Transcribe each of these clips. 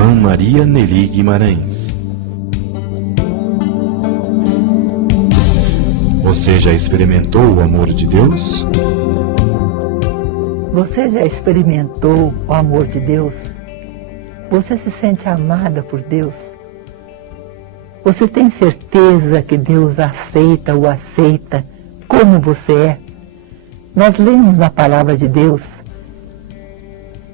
irmã Maria Nelly Guimarães. Você já experimentou o amor de Deus? Você já experimentou o amor de Deus? Você se sente amada por Deus? Você tem certeza que Deus aceita ou aceita como você é? Nós lemos na palavra de Deus,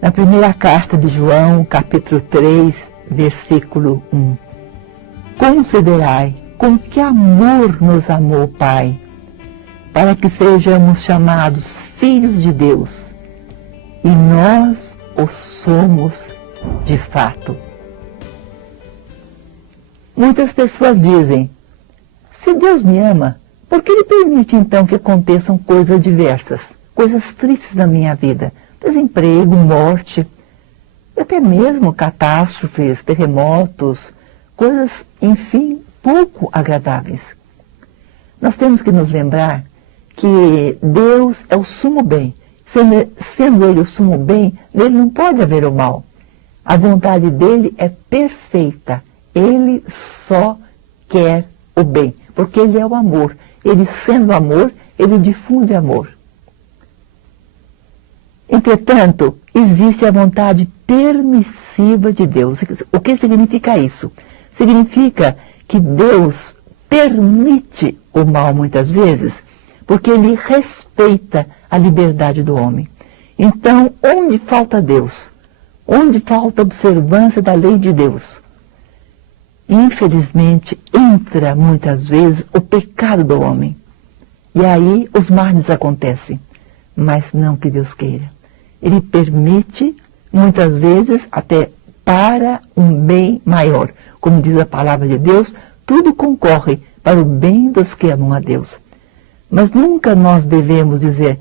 na primeira carta de João, capítulo 3, versículo 1. Considerai com que amor nos amou o Pai, para que sejamos chamados filhos de Deus, e nós o somos de fato. Muitas pessoas dizem, se Deus me ama, por que Ele permite então que aconteçam coisas diversas, coisas tristes na minha vida? Desemprego, morte, até mesmo catástrofes, terremotos, coisas, enfim, pouco agradáveis. Nós temos que nos lembrar que Deus é o sumo bem. Sendo Ele o sumo bem, nele não pode haver o mal. A vontade dele é perfeita. Ele só quer o bem, porque Ele é o amor. Ele, sendo amor, Ele difunde amor. Entretanto, existe a vontade permissiva de Deus. O que significa isso? Significa que Deus permite o mal muitas vezes, porque Ele respeita a liberdade do homem. Então, onde falta Deus? Onde falta a observância da lei de Deus? Infelizmente, entra muitas vezes o pecado do homem. E aí os males acontecem. Mas não que Deus queira. Ele permite, muitas vezes, até para um bem maior. Como diz a palavra de Deus, tudo concorre para o bem dos que amam a Deus. Mas nunca nós devemos dizer,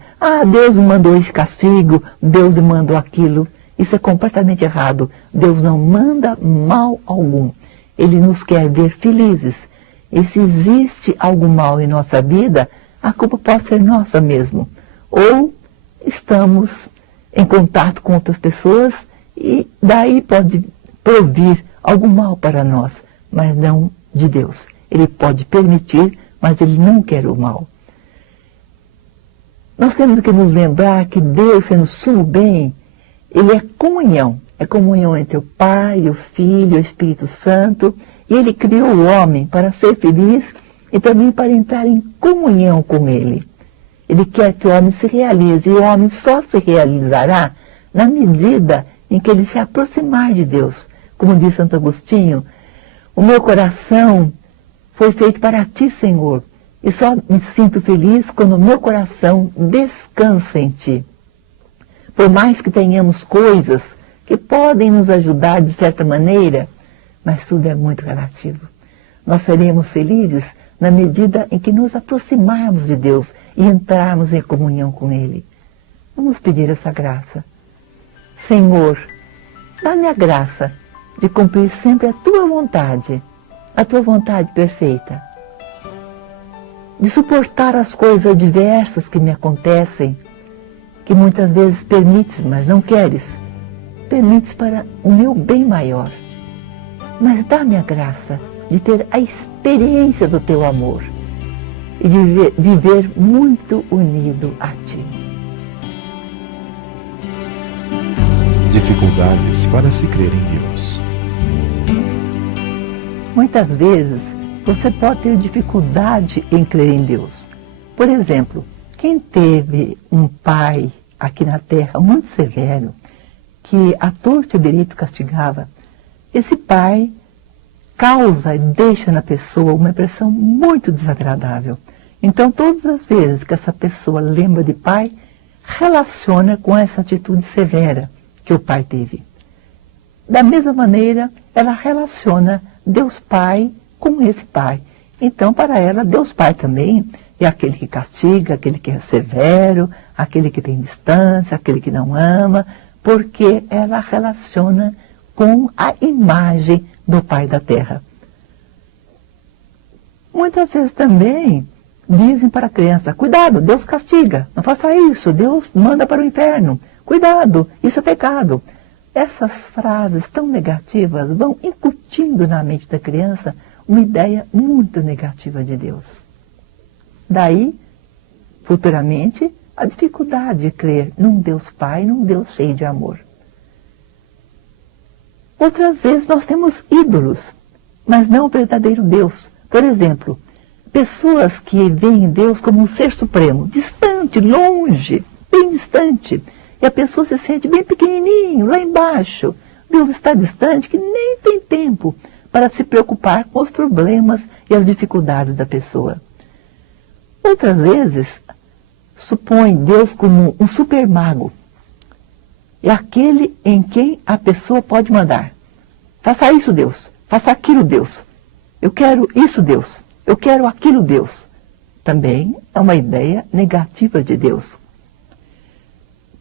Deus me mandou esse castigo, Deus me mandou aquilo. Isso é completamente errado. Deus não manda mal algum. Ele nos quer ver felizes. E se existe algo mal em nossa vida, a culpa pode ser nossa mesmo. Ou estamos em contato com outras pessoas e daí pode provir algo mal para nós, mas não de Deus. Ele pode permitir, mas Ele não quer o mal. Nós temos que nos lembrar que Deus, sendo sumo bem, Ele é comunhão entre o Pai, o Filho, o Espírito Santo, e Ele criou o homem para ser feliz e também para entrar em comunhão com Ele. Ele quer que o homem se realize, e o homem só se realizará na medida em que ele se aproximar de Deus. Como diz Santo Agostinho, o meu coração foi feito para ti, Senhor, e só me sinto feliz quando o meu coração descansa em ti. Por mais que tenhamos coisas que podem nos ajudar de certa maneira, mas tudo é muito relativo. Nós seremos felizes na medida em que nos aproximarmos de Deus e entrarmos em comunhão com Ele. Vamos pedir essa graça. Senhor, dá-me a graça de cumprir sempre a Tua vontade perfeita, de suportar as coisas adversas que me acontecem, que muitas vezes permites, mas não queres. Permites para o meu bem maior. Mas dá-me a graça de ter a experiência do Teu amor e de viver muito unido a Ti. Dificuldades para se crer em Deus. Muitas vezes você pode ter dificuldade em crer em Deus. Por exemplo, quem teve um pai aqui na terra muito severo, que a torto e direito castigava, esse pai causa e deixa na pessoa uma impressão muito desagradável. Então, todas as vezes que essa pessoa lembra de pai, relaciona com essa atitude severa que o pai teve. Da mesma maneira, ela relaciona Deus Pai com esse pai. Então, para ela, Deus Pai também é aquele que castiga, aquele que é severo, aquele que tem distância, aquele que não ama, porque ela relaciona com a imagem do Pai da Terra. Muitas vezes também dizem para a criança, cuidado, Deus castiga, não faça isso, Deus manda para o inferno, cuidado, isso é pecado. essas frases tão negativas vão incutindo na mente da criança uma ideia muito negativa de Deus. Daí, futuramente, a dificuldade de crer num Deus Pai, num Deus cheio de amor. Outras vezes nós temos ídolos, mas não o verdadeiro Deus. Por exemplo, pessoas que veem Deus como um ser supremo, distante, longe, bem distante. E a pessoa se sente bem pequenininho, lá embaixo. Deus está distante, que nem tem tempo para se preocupar com os problemas e as dificuldades da pessoa. Outras vezes, supõe Deus como um super mago. É aquele em quem a pessoa pode mandar. Faça isso, Deus. Faça aquilo, Deus. Eu quero isso, Deus. Eu quero aquilo, Deus. Também é uma ideia negativa de Deus.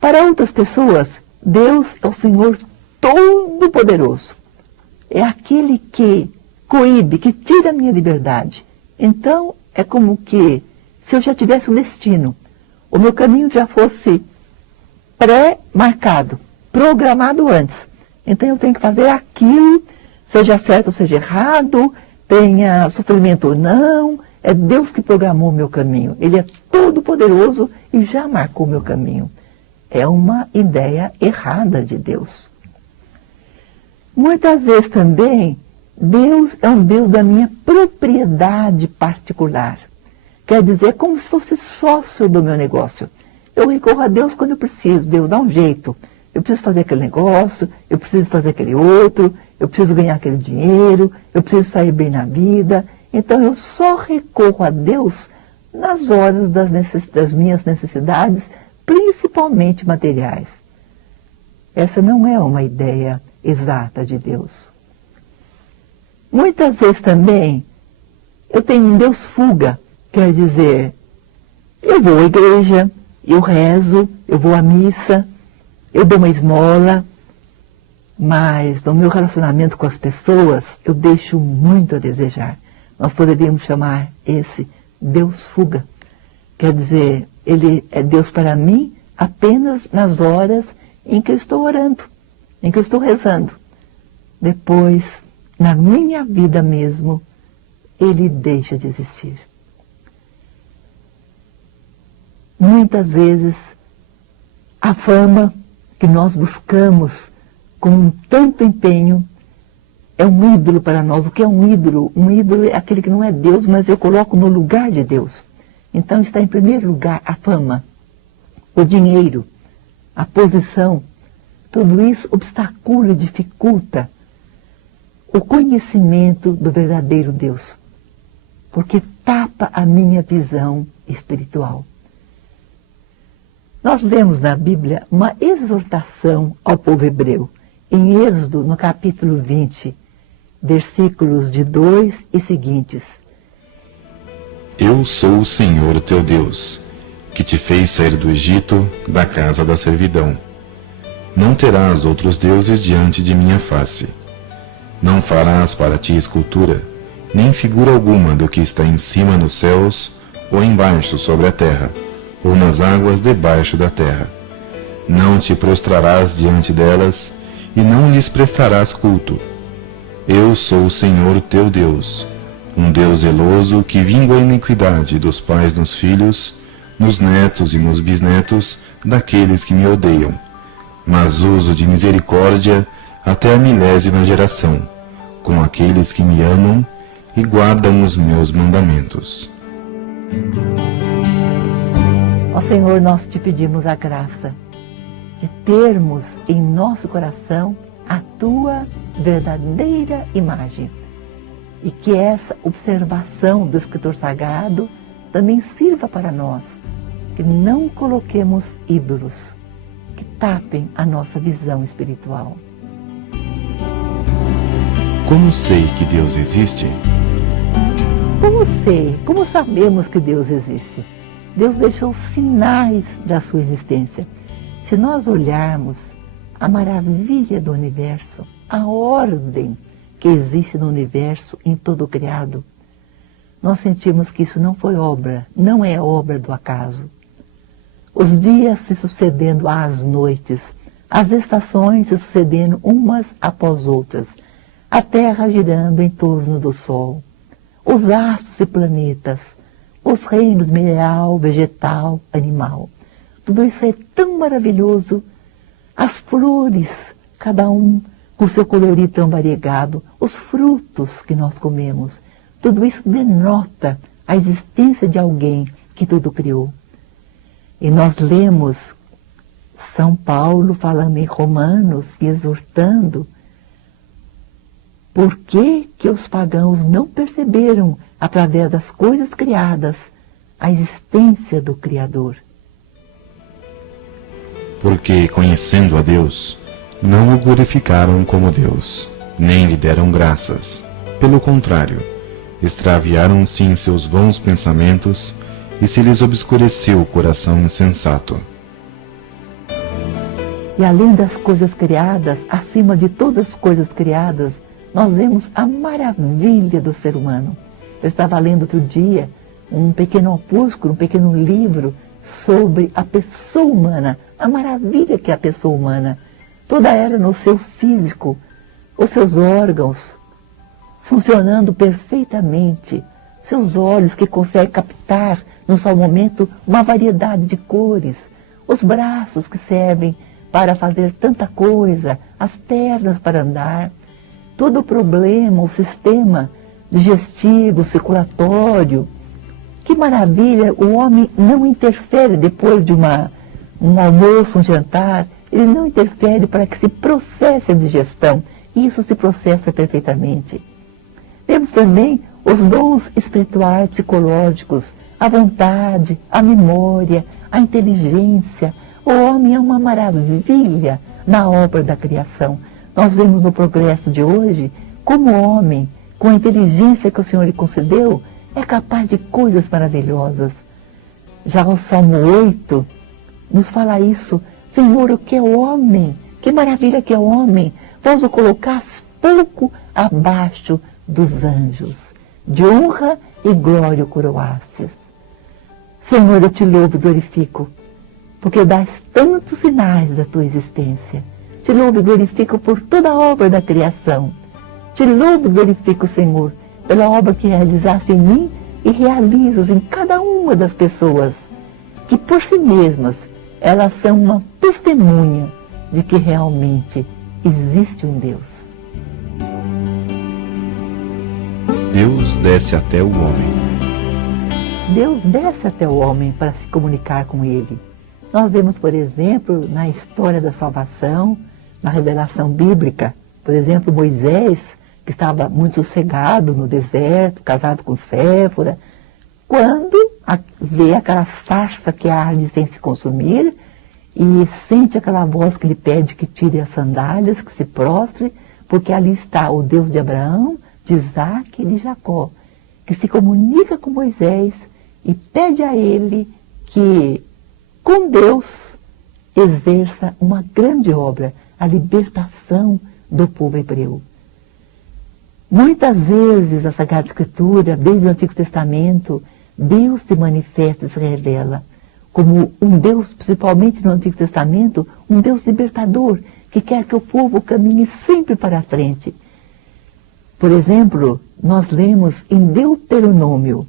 Para outras pessoas, Deus é o Senhor Todo-Poderoso. É aquele que coíbe, que tira a minha liberdade. Então, é como que se eu já tivesse um destino, o meu caminho já fosse pré-marcado, programado antes. Então eu tenho que fazer aquilo, seja certo ou seja errado, tenha sofrimento ou não. É Deus que programou o meu caminho. Ele é todo poderoso e já marcou o meu caminho. É uma ideia errada de Deus. Muitas vezes também, Deus é um Deus da minha propriedade particular. Quer dizer, como se fosse sócio do meu negócio. Eu recorro a Deus quando eu preciso. Deus dá um jeito. Eu preciso fazer aquele negócio, eu preciso fazer aquele outro, eu preciso ganhar aquele dinheiro, eu preciso sair bem na vida. Então eu só recorro a Deus nas horas das minhas necessidades, principalmente materiais. Essa não é uma ideia exata de Deus. Muitas vezes também eu tenho um Deus fuga, quer dizer, eu vou à igreja, eu rezo, eu vou à missa, eu dou uma esmola, mas no meu relacionamento com as pessoas eu deixo muito a desejar. Nós poderíamos chamar esse Deus fuga. Quer dizer, ele é Deus para mim apenas nas horas em que eu estou orando, em que eu estou rezando. Depois, na minha vida mesmo, ele deixa de existir. Muitas vezes, a fama que nós buscamos com tanto empenho é um ídolo para nós. O que é um ídolo? Um ídolo é aquele que não é Deus, mas eu coloco no lugar de Deus. Então está em primeiro lugar a fama, o dinheiro, a posição. Tudo isso obstacula e dificulta o conhecimento do verdadeiro Deus, porque tapa a minha visão espiritual. Nós lemos na Bíblia uma exortação ao povo hebreu, em Êxodo, no capítulo 20, versículos de 2 e seguintes. Eu sou o Senhor teu Deus, que te fez sair do Egito, da casa da servidão. Não terás outros deuses diante de minha face. Não farás para ti escultura, nem figura alguma do que está em cima nos céus, ou embaixo sobre a terra, ou nas águas debaixo da terra. Não te prostrarás diante delas, e não lhes prestarás culto. Eu sou o Senhor teu Deus, um Deus zeloso que vinga a iniquidade dos pais nos filhos, nos netos e nos bisnetos daqueles que me odeiam, mas uso de misericórdia até a 1000ª geração, com aqueles que me amam e guardam os meus mandamentos. Ó Senhor, nós te pedimos a graça de termos em nosso coração a tua verdadeira imagem e que essa observação do Escritor Sagrado também sirva para nós, que não coloquemos ídolos que tapem a nossa visão espiritual. Como sei que Deus existe? Como sabemos que Deus existe? Deus deixou sinais da sua existência. Se nós olharmos a maravilha do universo, a ordem que existe no universo, em todo o criado, nós sentimos que isso não foi obra, não é obra do acaso. Os dias se sucedendo às noites, as estações se sucedendo umas após outras, a Terra girando em torno do Sol, os astros e planetas, os reinos mineral, vegetal, animal. Tudo isso é tão maravilhoso. As flores, cada um com seu colorido tão variegado, os frutos que nós comemos, tudo isso denota a existência de alguém que tudo criou. E nós lemos São Paulo falando em Romanos e exortando por que os pagãos não perceberam, através das coisas criadas, a existência do Criador. Porque, conhecendo a Deus, não o glorificaram como Deus, nem lhe deram graças. Pelo contrário, extraviaram-se em seus vãos pensamentos e se lhes obscureceu o coração insensato. E além das coisas criadas, acima de todas as coisas criadas, nós vemos a maravilha do ser humano. Eu estava lendo outro dia um pequeno opúsculo, um pequeno livro sobre a pessoa humana, a maravilha que é a pessoa humana. Toda ela no seu físico, os seus órgãos funcionando perfeitamente, seus olhos que conseguem captar no só momento uma variedade de cores, os braços que servem para fazer tanta coisa, as pernas para andar, todo o problema, o sistema digestivo, circulatório. Que maravilha, o homem não interfere depois de um almoço, um jantar, ele não interfere para que se processe a digestão, e isso se processa perfeitamente. Temos também os dons espirituais, psicológicos, a vontade, a memória, a inteligência. O homem é uma maravilha na obra da criação. Nós vemos no progresso de hoje como o homem, com a inteligência que o Senhor lhe concedeu, é capaz de coisas maravilhosas. Já o Salmo 8 nos fala isso. Senhor, o que é o homem? Que maravilha que é o homem! Vós o colocás pouco abaixo dos anjos. De honra e glória o coroastes. Senhor, eu te louvo e glorifico, porque dás tantos sinais da tua existência. Te louvo e glorifico por toda a obra da criação. Te louvo e glorifico, Senhor, pela obra que realizaste em mim e realizas em cada uma das pessoas, que por si mesmas elas são uma testemunha de que realmente existe um Deus. Deus desce até o homem. Deus desce até o homem para se comunicar com ele. Nós vemos, por exemplo, na história da salvação, na revelação bíblica, por exemplo, Moisés, que estava muito sossegado no deserto, casado com Séfora, quando vê aquela sarça que arde sem se consumir e sente aquela voz que lhe pede que tire as sandálias, que se prostre, porque ali está o Deus de Abraão, de Isaac e de Jacó, que se comunica com Moisés e pede a ele que, com Deus, exerça uma grande obra, a libertação do povo hebreu. Muitas vezes a Sagrada Escritura, desde o Antigo Testamento, Deus se manifesta e se revela como um Deus, principalmente no Antigo Testamento, um Deus libertador, que quer que o povo caminhe sempre para a frente. Por exemplo, nós lemos em Deuteronômio,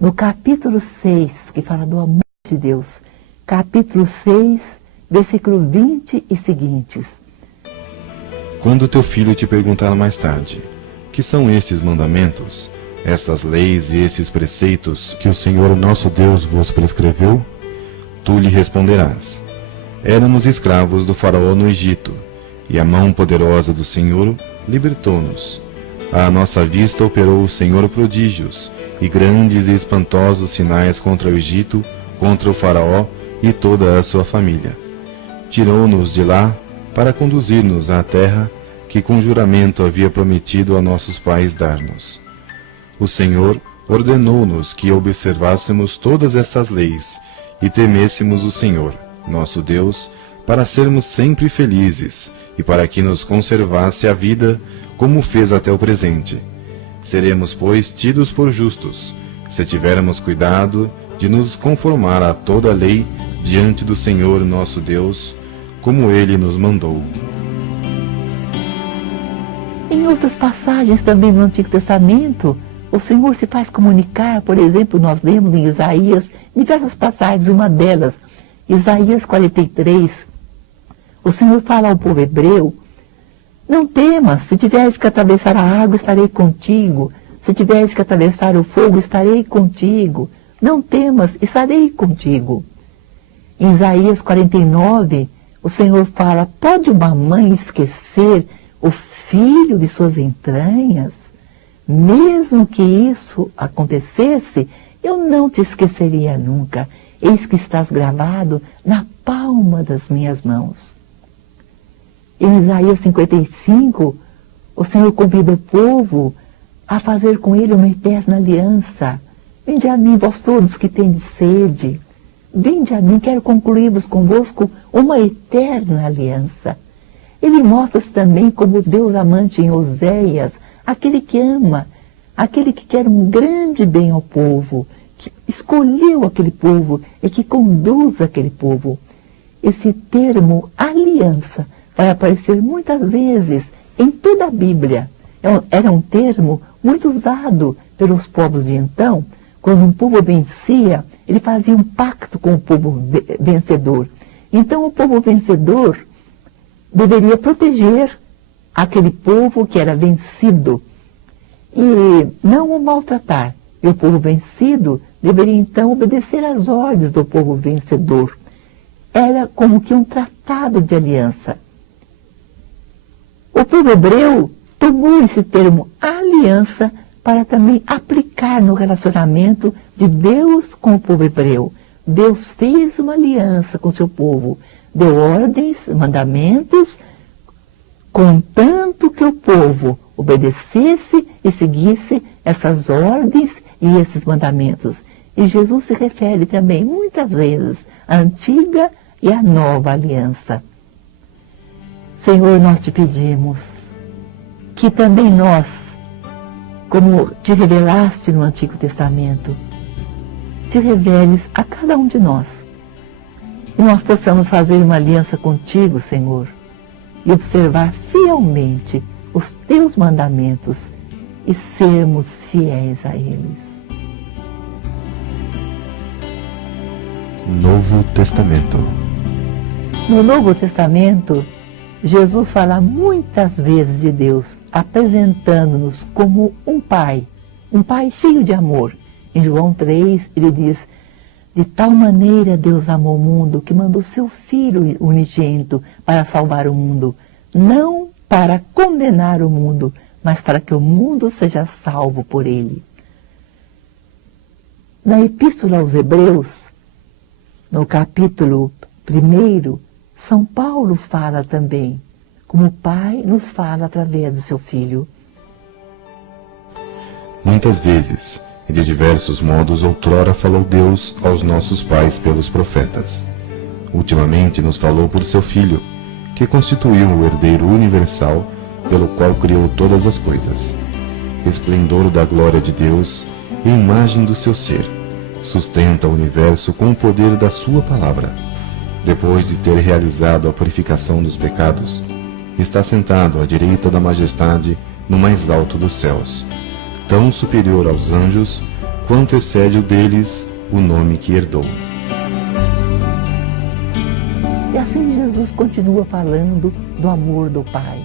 no capítulo 6, que fala do amor de Deus, capítulo 6, versículo 20 e seguintes. Quando teu filho te perguntar mais tarde, que são estes mandamentos, estas leis e esses preceitos que o Senhor nosso Deus vos prescreveu, tu lhe responderás: éramos escravos do faraó no Egito, e a mão poderosa do Senhor libertou-nos. À nossa vista operou o Senhor prodígios, e grandes e espantosos sinais contra o Egito, contra o faraó e toda a sua família. Tirou-nos de lá para conduzir-nos à terra que com juramento havia prometido a nossos pais dar-nos. O Senhor ordenou-nos que observássemos todas estas leis e temêssemos o Senhor, nosso Deus, para sermos sempre felizes e para que nos conservasse a vida como fez até o presente. Seremos, pois, tidos por justos, se tivermos cuidado de nos conformar a toda a lei diante do Senhor nosso Deus, como ele nos mandou. Em outras passagens também no Antigo Testamento, o Senhor se faz comunicar. Por exemplo, nós lemos em Isaías, diversas passagens, uma delas, Isaías 43, o Senhor fala ao povo hebreu: não temas, se tiveres que atravessar a água, estarei contigo. Se tiveres que atravessar o fogo, estarei contigo. Não temas, estarei contigo. Em Isaías 49, o Senhor fala: pode uma mãe esquecer o filho de suas entranhas? Mesmo que isso acontecesse, eu não te esqueceria nunca. Eis que estás gravado na palma das minhas mãos. Em Isaías 55, o Senhor convida o povo a fazer com ele uma eterna aliança. Vinde a mim, vós todos que tendes sede. Vinde a mim, quero concluir-vos convosco uma eterna aliança. Ele mostra-se também como Deus amante em Oséias, aquele que ama, aquele que quer um grande bem ao povo, que escolheu aquele povo e que conduz aquele povo. Esse termo aliança vai aparecer muitas vezes em toda a Bíblia. Era um termo muito usado pelos povos de então. Quando um povo vencia, ele fazia um pacto com o povo vencedor. Então o povo vencedor deveria proteger aquele povo que era vencido e não o maltratar. E o povo vencido deveria então obedecer às ordens do povo vencedor. Era como que um tratado de aliança. O povo hebreu tomou esse termo aliança para também aplicar no relacionamento de Deus com o povo hebreu. Deus fez uma aliança com seu povo, deu ordens, mandamentos, contanto que o povo obedecesse e seguisse essas ordens e esses mandamentos. E Jesus se refere também muitas vezes à antiga e à nova aliança. Senhor, nós te pedimos que também nós, como te revelaste no Antigo Testamento, te reveles a cada um de nós. E nós possamos fazer uma aliança contigo, Senhor, e observar fielmente os teus mandamentos e sermos fiéis a eles. Novo Testamento. No Novo Testamento, Jesus fala muitas vezes de Deus, apresentando-nos como um pai cheio de amor. Em João 3, ele diz: de tal maneira Deus amou o mundo que mandou seu Filho unigênito para salvar o mundo, não para condenar o mundo, mas para que o mundo seja salvo por ele. Na Epístola aos Hebreus, no capítulo 1, São Paulo fala também, como o Pai nos fala através do seu Filho. Muitas vezes, e de diversos modos, outrora falou Deus aos nossos pais pelos profetas. Ultimamente nos falou por seu Filho, que constituiu o herdeiro universal, pelo qual criou todas as coisas. Esplendor da glória de Deus e imagem do seu ser, sustenta o universo com o poder da sua palavra. Depois de ter realizado a purificação dos pecados, está sentado à direita da majestade no mais alto dos céus, tão superior aos anjos, quanto excede o deles o nome que herdou. E assim Jesus continua falando do amor do Pai.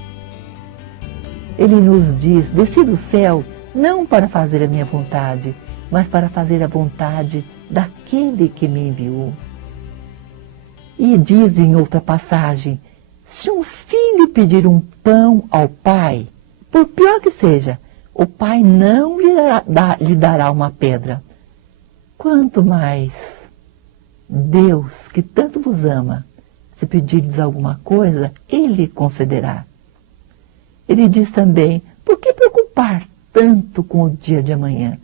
Ele nos diz: desci do céu não para fazer a minha vontade, mas para fazer a vontade daquele que me enviou. E diz em outra passagem: se um filho pedir um pão ao pai, por pior que seja, o pai não lhe dará uma pedra. Quanto mais Deus, que tanto vos ama, se pedirdes alguma coisa, Ele concederá. Ele diz também: por que preocupar tanto com o dia de amanhã?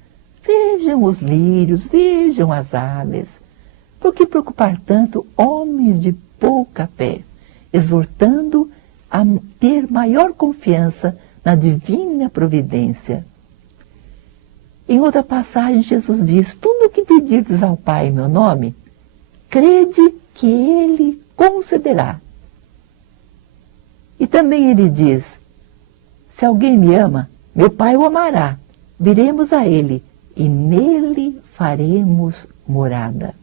Vejam os lírios, vejam as aves. Por que preocupar tanto, homens de pouca fé? Exortando a ter maior confiança na divina providência. Em outra passagem, Jesus diz: tudo o que pedirdes ao Pai em meu nome, crede que Ele concederá. E também ele diz, se alguém me ama, meu Pai o amará, viremos a ele e nele faremos morada.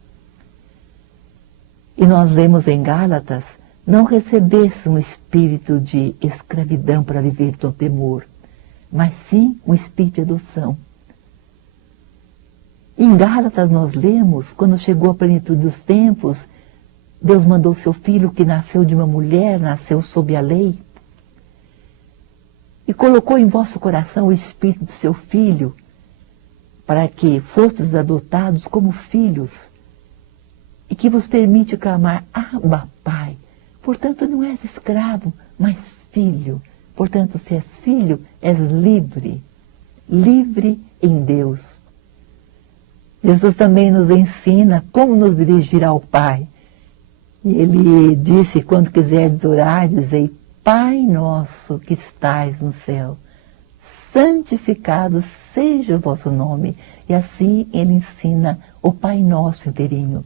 E nós lemos em Gálatas, não recebesse um espírito de escravidão para viver no temor, mas sim um espírito de adoção. Em Gálatas nós lemos, quando chegou a plenitude dos tempos, Deus mandou seu filho que nasceu de uma mulher, nasceu sob a lei, e colocou em vosso coração o espírito do seu filho, para que fostes adotados como filhos, e que vos permite clamar, Abba, Pai. Portanto, não és escravo, mas filho. Portanto, se és filho, és livre, livre em Deus. Jesus também nos ensina como nos dirigir ao Pai. E ele disse, quando quiserdes orar, dizei, Pai nosso que estais no céu, santificado seja o vosso nome. E assim ele ensina o Pai Nosso inteirinho.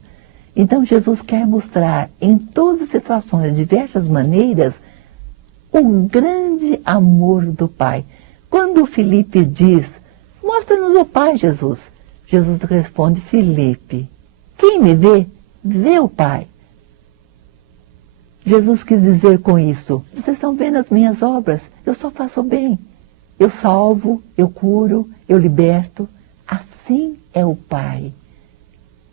Então Jesus quer mostrar em todas as situações, de diversas maneiras, o grande amor do Pai. Quando Filipe diz, mostra-nos o Pai, Jesus. Jesus responde, Filipe, quem me vê, vê o Pai. Jesus quis dizer com isso, vocês estão vendo as minhas obras, eu só faço o bem. Eu salvo, eu curo, eu liberto. Assim é o Pai.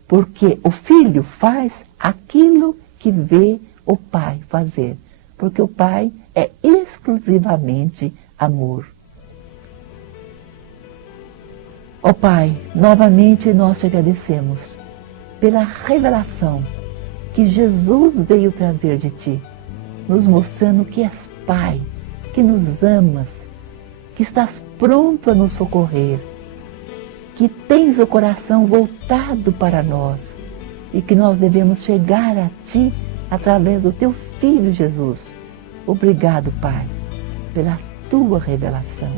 Porque o Filho faz aquilo que vê o Pai fazer. Porque o Pai é exclusivamente amor. Ó Pai, novamente nós te agradecemos pela revelação que Jesus veio trazer de Ti, nos mostrando que és Pai, que nos amas, que estás pronto a nos socorrer, que tens o coração voltado para nós e que nós devemos chegar a Ti através do Teu Filho Jesus. Obrigado, Pai, pela Tua revelação.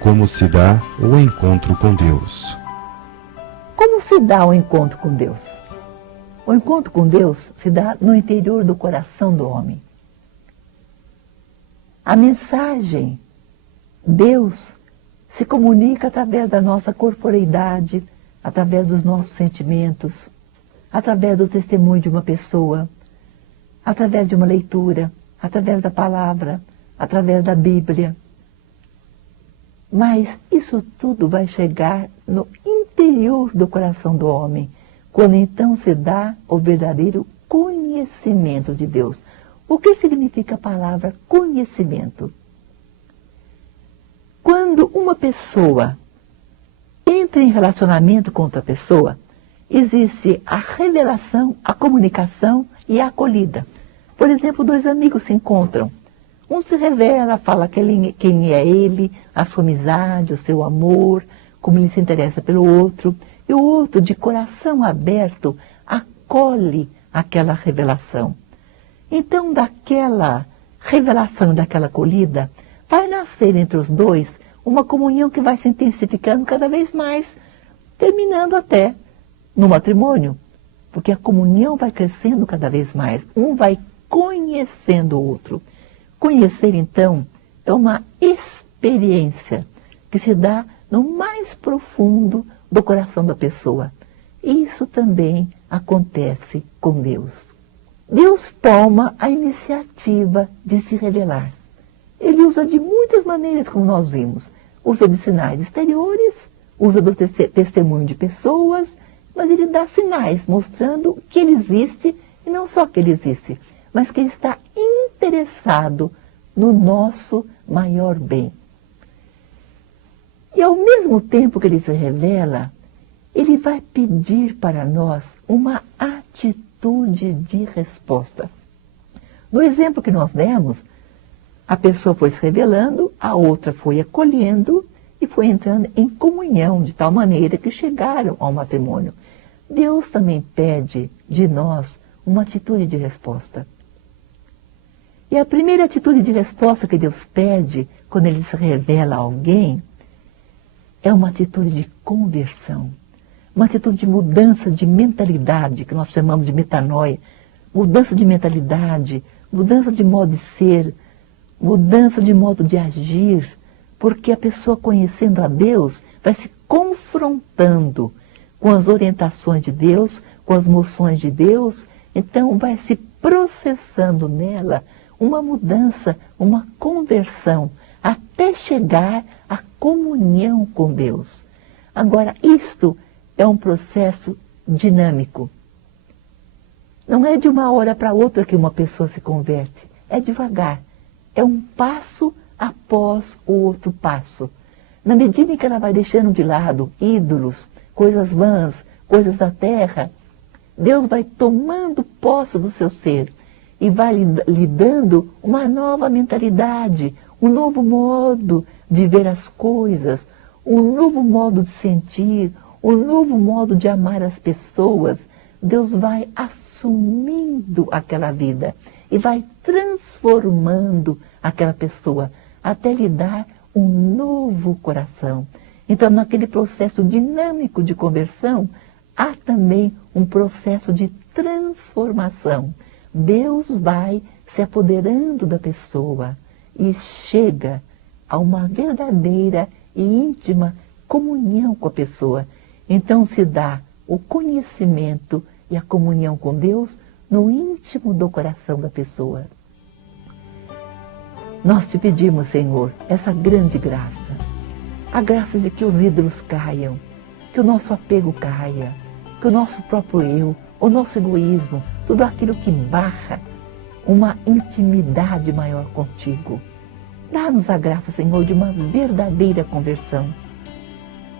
Como se dá o encontro com Deus? Como se dá o encontro com Deus? O encontro com Deus se dá no interior do coração do homem. A mensagem, Deus, se comunica através da nossa corporeidade, através dos nossos sentimentos, através do testemunho de uma pessoa, através de uma leitura, através da palavra, através da Bíblia. Mas isso tudo vai chegar no interior do coração do homem, quando então se dá o verdadeiro conhecimento de Deus. O que significa a palavra conhecimento? Quando uma pessoa entra em relacionamento com outra pessoa, existe a revelação, a comunicação e a acolhida. Por exemplo, dois amigos se encontram. Um se revela, fala quem é ele, a sua amizade, o seu amor, como ele se interessa pelo outro. E o outro, de coração aberto, acolhe aquela revelação. Então, daquela revelação, daquela acolhida, vai nascer entre os dois uma comunhão que vai se intensificando cada vez mais, terminando até no matrimônio. Porque a comunhão vai crescendo cada vez mais. Um vai conhecendo o outro. Conhecer, então, é uma experiência que se dá no mais profundo do coração da pessoa. Isso também acontece com Deus. Deus toma a iniciativa de se revelar. Ele usa de muitas maneiras, como nós vimos. Usa de sinais exteriores, usa do testemunho de pessoas, mas ele dá sinais mostrando que ele existe, e não só que ele existe, mas que ele está interessado no nosso maior bem. E ao mesmo tempo que ele se revela, ele vai pedir para nós uma atitude de resposta. No exemplo que nós demos, a pessoa foi se revelando, a outra foi acolhendo e foi entrando em comunhão de tal maneira que chegaram ao matrimônio. Deus também pede de nós uma atitude de resposta. E a primeira atitude de resposta que Deus pede quando Ele se revela a alguém é uma atitude de conversão, uma atitude de mudança de mentalidade, que nós chamamos de metanoia. mudança de mentalidade, mudança de modo de ser, mudança de modo de agir, porque a pessoa conhecendo a Deus vai se confrontando com as orientações de Deus, com as moções de Deus, então vai se processando nela uma mudança, uma conversão, até chegar à comunhão com Deus. Agora, isto é um processo dinâmico. Não é de uma hora para outra que uma pessoa se converte, é devagar. É um passo após o outro passo. Na medida em que ela vai deixando de lado ídolos, coisas vãs, coisas da terra, Deus vai tomando posse do seu ser e vai lhe dando uma nova mentalidade, um novo modo de ver as coisas, um novo modo de sentir, um novo modo de amar as pessoas. Deus vai assumindo aquela vida e vai transformando aquela pessoa até lhe dar um novo coração. Então, naquele processo dinâmico de conversão, há também um processo de transformação. Deus vai se apoderando da pessoa e chega a uma verdadeira e íntima comunhão com a pessoa. Então se dá o conhecimento e a comunhão com Deus no íntimo do coração da pessoa. Nós te pedimos, Senhor, essa grande graça. A graça de que os ídolos caiam, que o nosso apego caia, que o nosso próprio eu, o nosso egoísmo, tudo aquilo que barra uma intimidade maior contigo. Dá-nos a graça, Senhor, de uma verdadeira conversão,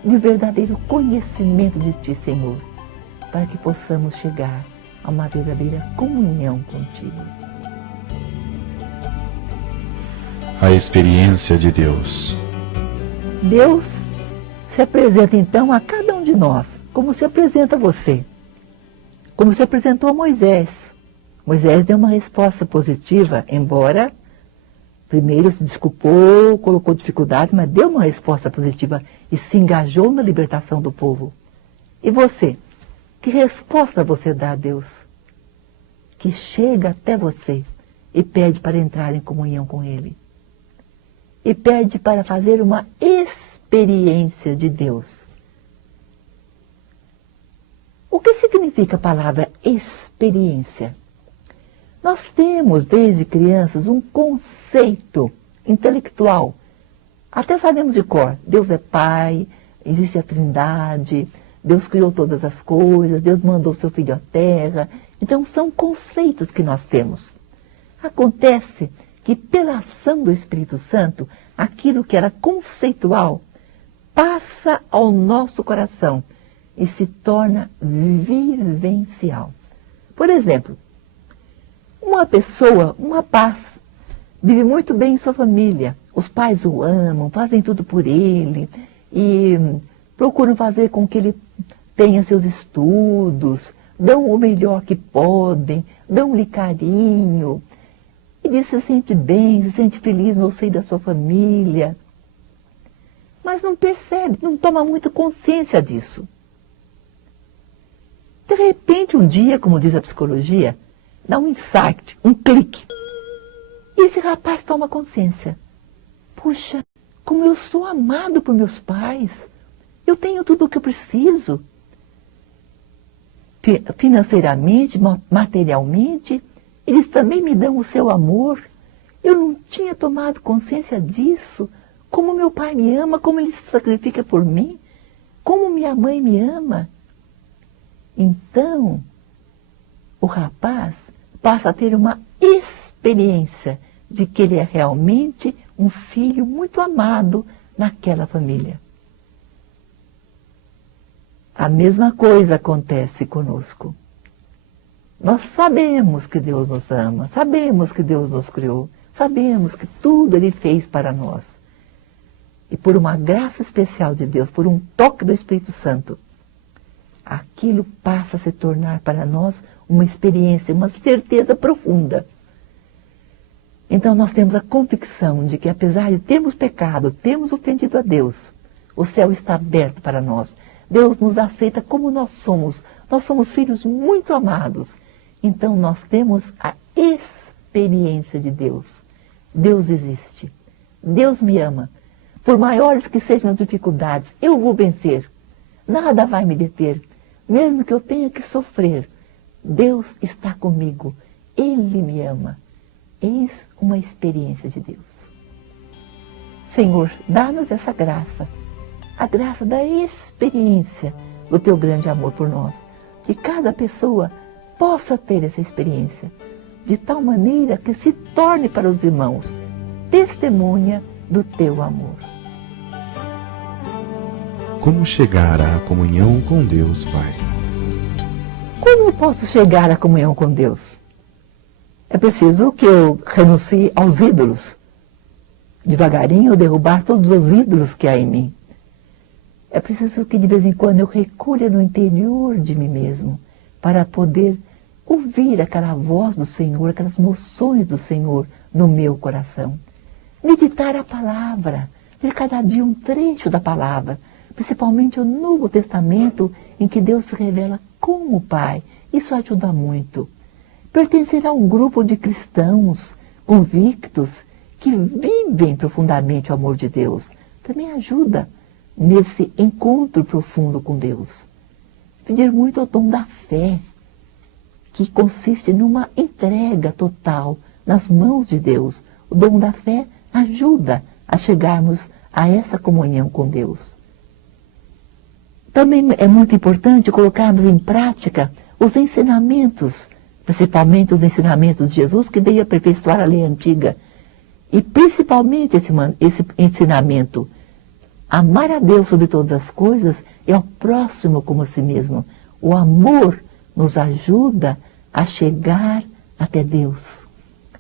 de verdadeiro conhecimento de Ti, Senhor, para que possamos chegar a uma verdadeira comunhão contigo. A experiência de Deus. Deus se apresenta então a cada um de nós, como se apresenta a você, como se apresentou a Moisés. Moisés deu uma resposta positiva, embora primeiro se desculpou, colocou dificuldade, mas deu uma resposta positiva e se engajou na libertação do povo. E você? Que resposta você dá a Deus? Que chega até você e pede para entrar em comunhão com Ele. E pede para fazer uma experiência de Deus. O que significa a palavra experiência? Nós temos, desde crianças, um conceito intelectual. Até sabemos de cor. Deus é Pai, existe a Trindade, Deus criou todas as coisas, Deus mandou seu Filho à Terra. Então, são conceitos que nós temos. Acontece que, pela ação do Espírito Santo, aquilo que era conceitual passa ao nosso coração e se torna vivencial. Por exemplo, uma pessoa, uma paz, vive muito bem em sua família. Os pais o amam, fazem tudo por ele e procuram fazer com que ele tenha seus estudos, dão o melhor que podem, dão-lhe carinho. Ele se sente bem, se sente feliz no seio da sua família. Mas não percebe, não toma muita consciência disso. De repente, um dia, como diz a psicologia, dá um insight, um clique. E esse rapaz toma consciência. Puxa, como eu sou amado por meus pais. Eu tenho tudo o que eu preciso. Financeiramente, materialmente, eles também me dão o seu amor. Eu não tinha tomado consciência disso. Como meu pai me ama, como ele se sacrifica por mim, como minha mãe me ama. Então, o rapaz passa a ter uma experiência de que ele é realmente um filho muito amado naquela família. A mesma coisa acontece conosco. Nós sabemos que Deus nos ama, sabemos que Deus nos criou, sabemos que tudo Ele fez para nós. E por uma graça especial de Deus, por um toque do Espírito Santo, aquilo passa a se tornar para nós uma experiência, uma certeza profunda. Então nós temos a convicção de que apesar de termos pecado, termos ofendido a Deus, o céu está aberto para nós. Deus nos aceita como nós somos. Nós somos filhos muito amados. então nós temos a experiência de Deus. Deus existe. Deus me ama. Por maiores que sejam as dificuldades, eu vou vencer. Nada vai me deter. Mesmo que eu tenha que sofrer, Deus está comigo. Ele me ama. Eis uma experiência de Deus. Senhor, dá-nos essa graça. A graça da experiência do teu grande amor por nós. Que cada pessoa possa ter essa experiência, de tal maneira que se torne para os irmãos testemunha do teu amor. Como chegar à comunhão com Deus, Pai? Como eu posso chegar à comunhão com Deus? É preciso que eu renuncie aos ídolos. Devagarinho eu derrubar todos os ídolos que há em mim. É preciso que de vez em quando eu recolha no interior de mim mesmo para poder ouvir aquela voz do Senhor, aquelas moções do Senhor no meu coração. Meditar a palavra, ler cada dia um trecho da palavra, principalmente o Novo Testamento, em que Deus se revela como Pai. Isso ajuda muito. Pertencer a um grupo de cristãos convictos que vivem profundamente o amor de Deus também ajuda nesse encontro profundo com Deus. Pedir muito ao dom da fé, que consiste numa entrega total nas mãos de Deus. O dom da fé ajuda a chegarmos a essa comunhão com Deus. Também é muito importante colocarmos em prática os ensinamentos, principalmente os ensinamentos de Jesus, que veio aperfeiçoar a lei antiga. E principalmente esse ensinamento: amar a Deus sobre todas as coisas e ao próximo como a si mesmo. O amor nos ajuda a chegar até Deus.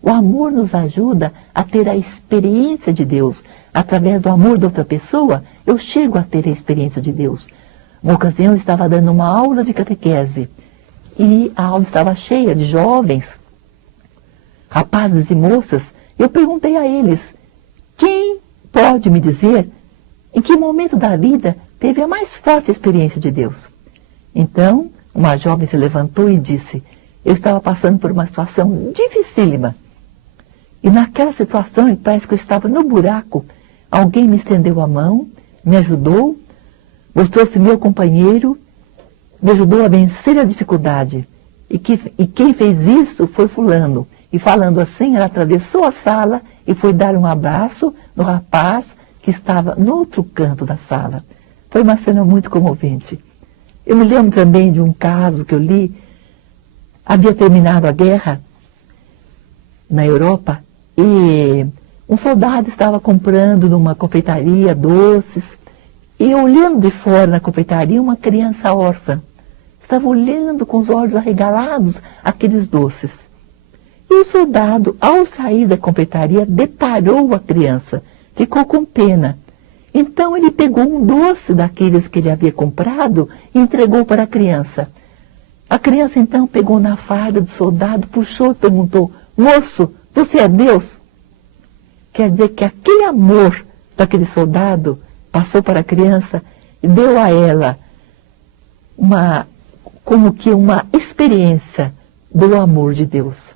O amor nos ajuda a ter a experiência de Deus. Através do amor da outra pessoa, eu chego a ter a experiência de Deus. Uma ocasião eu estava dando uma aula de catequese e a aula estava cheia de jovens, rapazes e moças. Eu perguntei a eles: quem pode me dizer em que momento da vida teve a mais forte experiência de Deus? Então, uma jovem se levantou e disse: eu estava passando por uma situação dificílima. E naquela situação, parece que eu estava no buraco. Alguém me estendeu a mão, me ajudou, mostrou-se meu companheiro, me ajudou a vencer a dificuldade. E quem fez isso foi fulano. E falando assim, ela atravessou a sala e foi dar um abraço no rapaz que estava no outro canto da sala. Foi uma cena muito comovente. Eu me lembro também de um caso que eu li. Havia terminado a guerra na Europa e um soldado estava comprando numa confeitaria doces. E olhando de fora na confeitaria, uma criança órfã estava olhando com os olhos arregalados aqueles doces. E o soldado, ao sair da confeitaria, deparou a criança, ficou com pena. Então ele pegou um doce daqueles que ele havia comprado e entregou para a criança. A criança então pegou na farda do soldado, puxou e perguntou: moço, você é Deus? Quer dizer que aquele amor daquele soldado passou para a criança e deu a ela como que uma experiência do amor de Deus.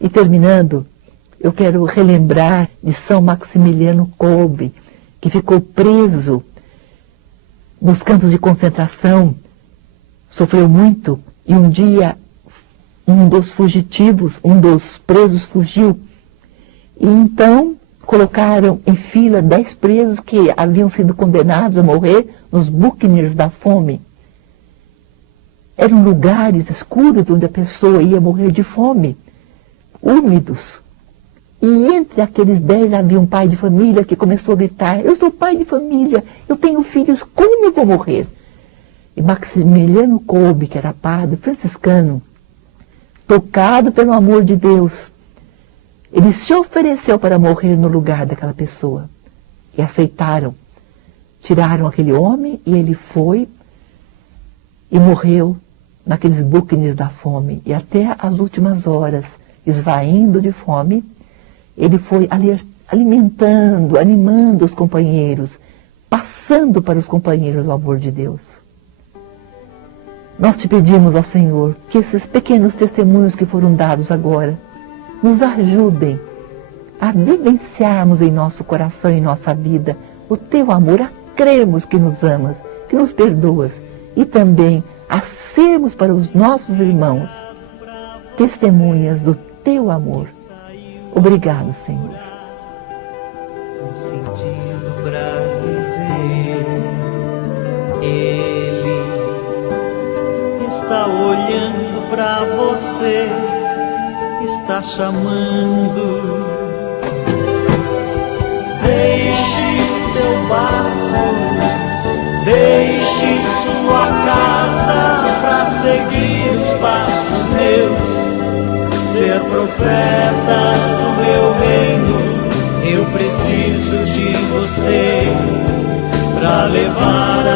E terminando, eu quero relembrar de São Maximiliano Kolbe, que ficou preso nos campos de concentração, sofreu muito, e um dia um dos fugitivos, um dos presos fugiu. E então colocaram em fila 10 presos que haviam sido condenados a morrer nos bunkers da fome. Eram lugares escuros onde a pessoa ia morrer de fome, úmidos. E entre aqueles 10 havia um pai de família que começou a gritar: eu sou pai de família, eu tenho filhos, como eu vou morrer? E Maximiliano Kolbe, que era padre franciscano, tocado pelo amor de Deus, ele se ofereceu para morrer no lugar daquela pessoa. E aceitaram. Tiraram aquele homem e ele foi e morreu naqueles bunkers da fome. E até as últimas horas, esvaindo de fome, ele foi alimentando, animando os companheiros, passando para os companheiros o amor de Deus. Nós te pedimos, ó Senhor, que esses pequenos testemunhos que foram dados agora nos ajudem a vivenciarmos em nosso coração e em nossa vida o teu amor, a crermos que nos amas, que nos perdoas e também a sermos para os nossos irmãos testemunhas do teu amor. Obrigado, Senhor. Um sentido para viver. Ele está olhando para você, está chamando. Deixe o seu barco, deixe sua casa para seguir os passos meus, ser profeta do meu reino. Eu preciso de você para levar